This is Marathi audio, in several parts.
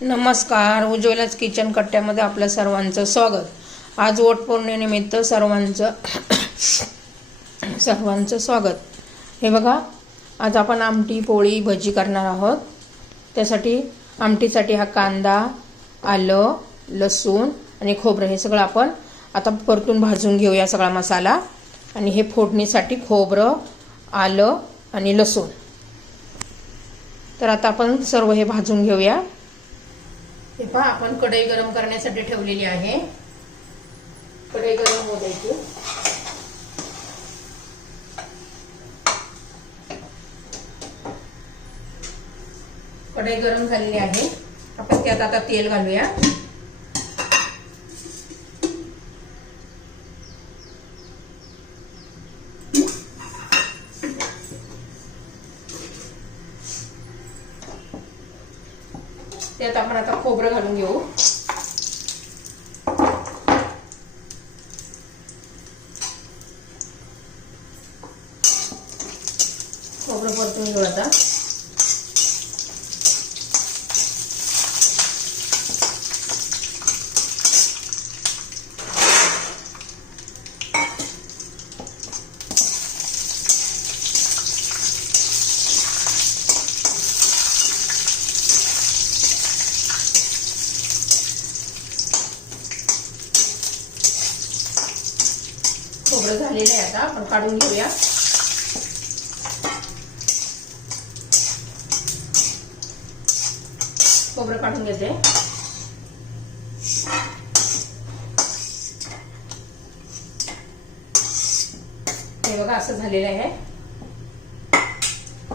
नमस्कार उज्ज्वलाच किचन कट्ट्यामध्ये आपल्या सर्वांचं स्वागत. आज वटपौर्णिमेनिमित्त सर्वांचं सर्वांचं स्वागत. हे बघा आज आपण आमटी पोळी भजी करणार आहोत. त्यासाठी आमटीसाठी हा कांदा आलं लसूण आणि खोबरं हे सगळं आपण आता परतून भाजून घेऊया सगळा मसाला. आणि हे फोडणीसाठी खोबरं आलं आणि लसूण. तर आता आपण सर्व हे भाजून घेऊया. हे पहा आपण कढई गरम करण्यासाठी ठेवलेली आहे. कढई गरम होऊ द्यायची. कढई गरम झालेली आहे. आपण त्यात आता तेल घालूया त्यात आपण आता खोबरं घालून घेऊ खोबरं परतून घेऊ आता खोबरं झालेलं आहे आता आपण काढून घेऊया खोबरं काढून घेते. हे बघा असं झालेलं आहे.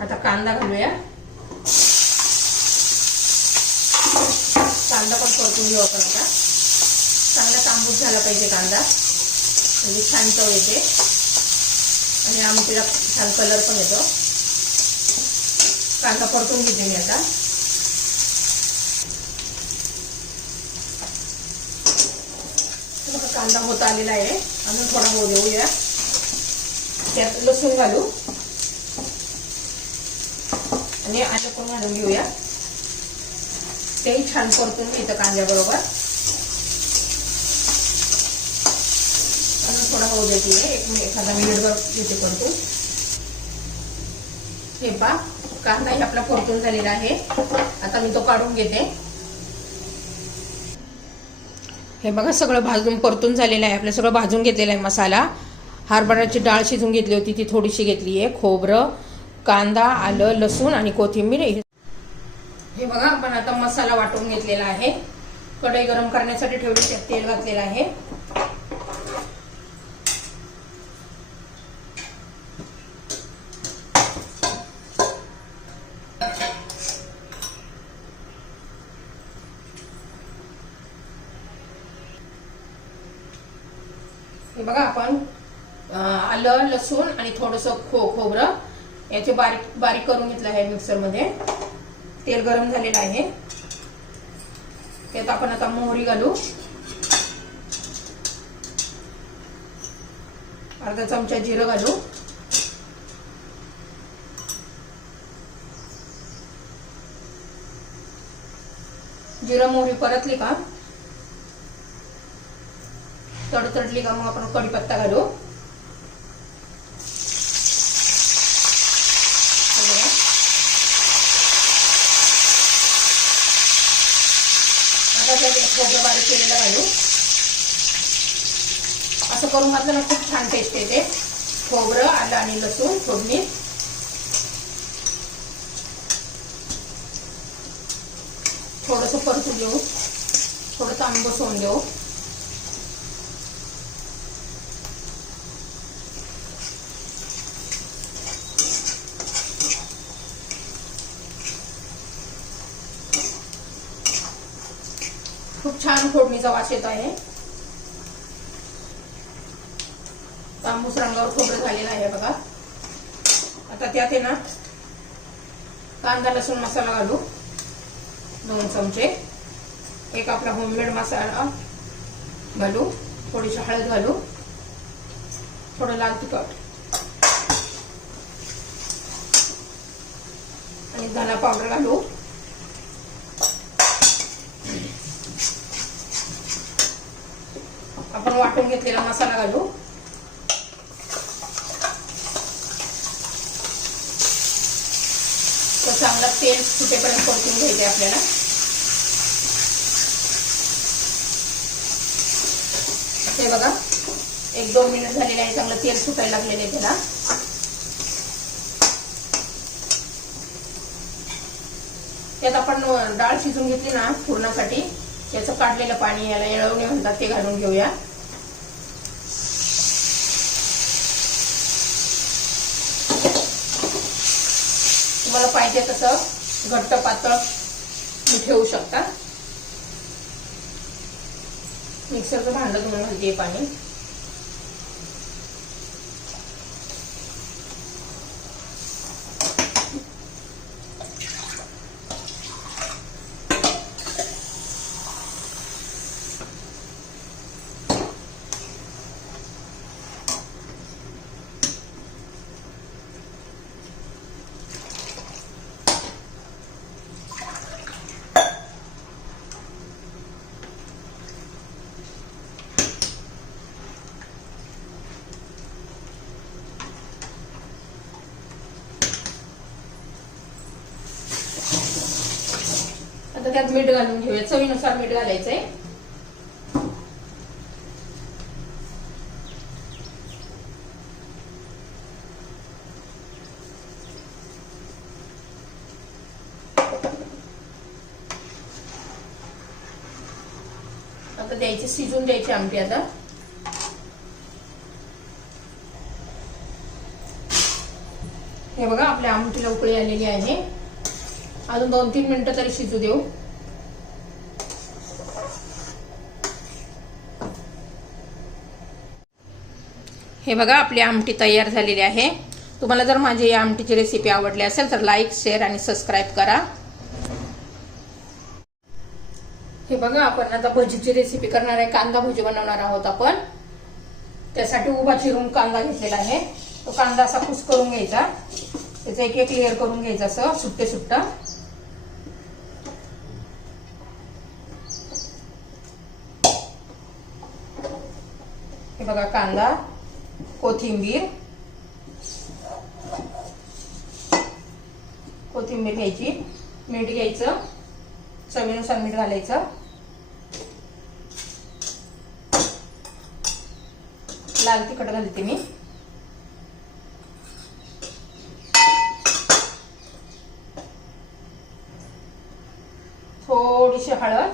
आता कांदा घालूया. कांदा पण परतून घेऊ आपण आता. चांगला तांबूस झाला पाहिजे कांदा. म्हणजे छान चव येते. आणि आमटीला छान कलर पण येतो. कांदा परतून घेते मी आता. कांदा होत आलेला आहे. अजून थोडा होऊ देऊया. त्यात लसूण घालू. आणि आलं पण घालून घेऊया. तेही छान परतून घेतं कांद्याबरोबर. अजून थोडा होऊ देते एक एखादा मिनिटभर घेते परतून. हे पा कांदाही आपला परतून झालेला आहे. आता मी तो काढून घेते. हे बघा सगळं भाजून परतून झालेलं आहे. आपलं सगळं भाजून घेतलेलं आहे मसाला. हरभऱ्याची डाळ शिजून घेतली होती ती थोडीशी घेतली आहे. खोबरं कांदा आलं लसूण आणि कोथिंबीर. हे बघा आपण आता मसाला वाटून घेतलेला आहे. कढई गरम करण्यासाठी ठेवली तेल घातलेलं आहे. हे बघा आपण आलं लसूण आणि थोडस खो खोबरं. याचे बारीक बारीक करून घेतलं आहे मिक्सरमध्ये. तेल गरम झालेलं आहे. त्यात आपण आता मोहरी घालू. अर्धा चमचा जिरं घालू. जिरं मोहरी परतली का? तडतडली का मग आपण कढीपत्ता घालू? आता खोबरं बारीक केलेलं घालू. असं करून घातलं ना खूप छान टेस्ट येते. खोबरं आलं आणि लसूण फोडणी थोडस परतू घेऊ. थोडंसं तांबूस होऊन देऊ. छान फोडणीचा वास येत आहे. तांबूस रंगावर खोबरं झालेलं आहे बघा. आता त्यात आहे ना कांदा लसूण मसाला घालू. दोन चमचे. एक आपला होममेड मसाला घालू. थोडीशी हळद घालू. थोडं लाल तिखट. आणि धना पावडर घालू. आपण वाटून घेतलेला मसाला घालू. तो चांगला तेल सुटेपर्यंत परतून घ्यायचे आपल्याला? हे बघा एक दोन मिनिट झालेले आहे चांगलं तेल सुटायला लागलेलं आहे त्याला. त्यात आपण डाळ शिजून घेतली ना पूर्णासाठी त्याचं काढलेलं पाणी याला येळवणे म्हणतात ते घालून घेऊया. तुम्हाला पाहिजे तसं घट्ट पातळ ठेवू शकता. मिक्सरचं भांडं तुम्हाला घालते म्हणजे पाणी. आता त्यात मीठ घालून घेऊया. चवीनुसार मीठ घालायचंय. आता द्यायची शिजून द्यायची आमटी आता. हे बघा आपल्या आमटीला उकळी आलेली आहे. अजून दोन तीन मिनिटं तरी शिजू देऊ. हे बघा आपली आमटी तयार झालेली आहे. तुम्हाला जर माझी या आमटीची रेसिपी आवडली असेल तर लाईक शेअर आणि सबस्क्राईब करा. हे बघा आपण आता भजीची रेसिपी करणार आहे. कांदा भजी बनवणार आहोत आपण. त्यासाठी उभा चिरून कांदा घेतलेला आहे. तो कांदा असा कुस करून घ्यायचा. त्याचं एक एक लेअर करून घ्यायचं असं सुट्टे सुट्ट हे बघा कांदा. कोथिंबीर. कोथिंबीर घ्यायची. मीठ घ्यायचं. चवीनुसार मीठ घालायचं. लाल तिखट घालते मी. थोडीशी हळद.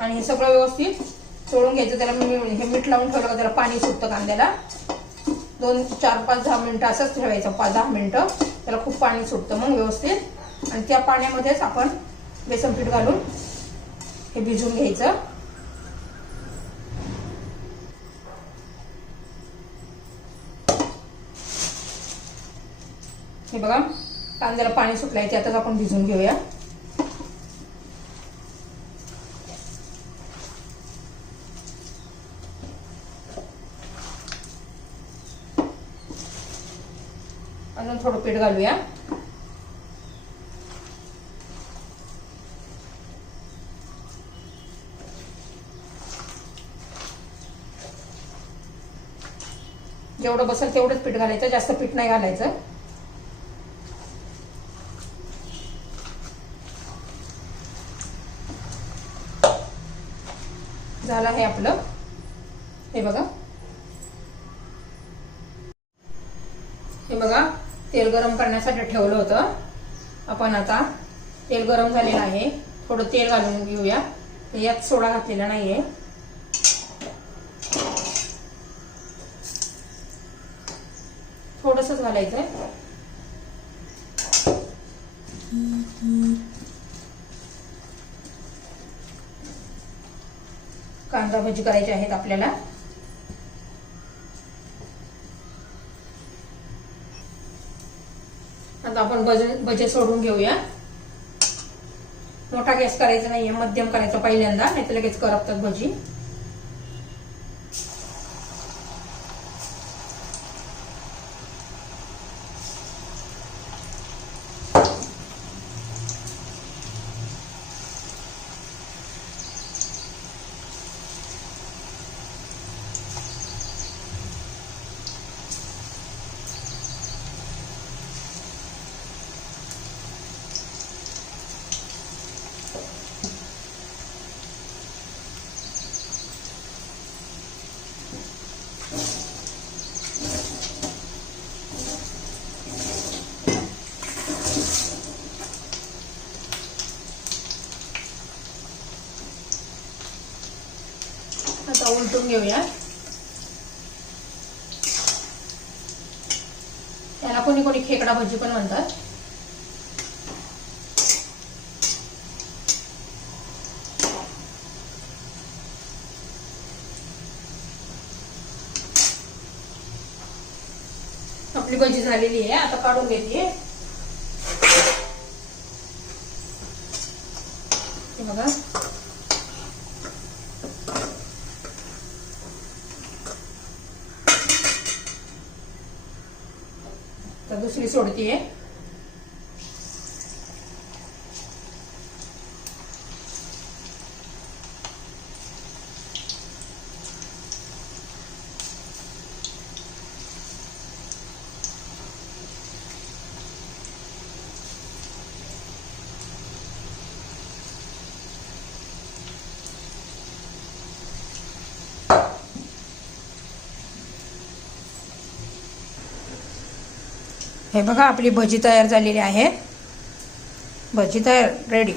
आणि हे सगळं व्यवस्थित सोडून घ्यायचं त्याला मी हे मीठ लावून ठेवलं का त्याला पाणी सुटतं कांद्याला. दोन चार पाच दहा मिनटं असंच ठेवायचं पाच दहा मिनटं. त्याला खूप पाणी सुटतं मग व्यवस्थित. आणि त्या पाण्यामध्येच आपण बेसन पीठ घालून हे भिजून घ्यायचं. हे बघा कांद्याला पाणी सुटलंय आताच आपण भिजून घेऊया. थोडं पीठ घालूया. जेवढं बसेल तेवढंच पीठ घालायचं जास्त पीठ नाही घालायचं. झालं आहे आपलं. हे बघा हे बघा तेल गरम करण्यासाठी ठेवलं होतं. आपण आता तेल गरम झालेलं आहे. थोडं तेल घालून घेऊया. यात सोडा घातलेला नाही आहे थोडंसंच घालायचं कांदा भजी करायची आहेत आपल्याला. आता आपण भजे भजे सोडून घेऊया. मोठा गॅस करायचा नाहीये मध्यम करायचा पहिल्यांदा नाही तर लगेच करपतात भजी. उलटून घेऊया त्याला कोणी कोणी खेकडा भजी पण म्हणतात आपली भजी झालेली आहे आता काढून घेते बघा दुसरी सोडतीये. हे बघा आपली भजी तयार झालेली आहे. भजी तयार रेडी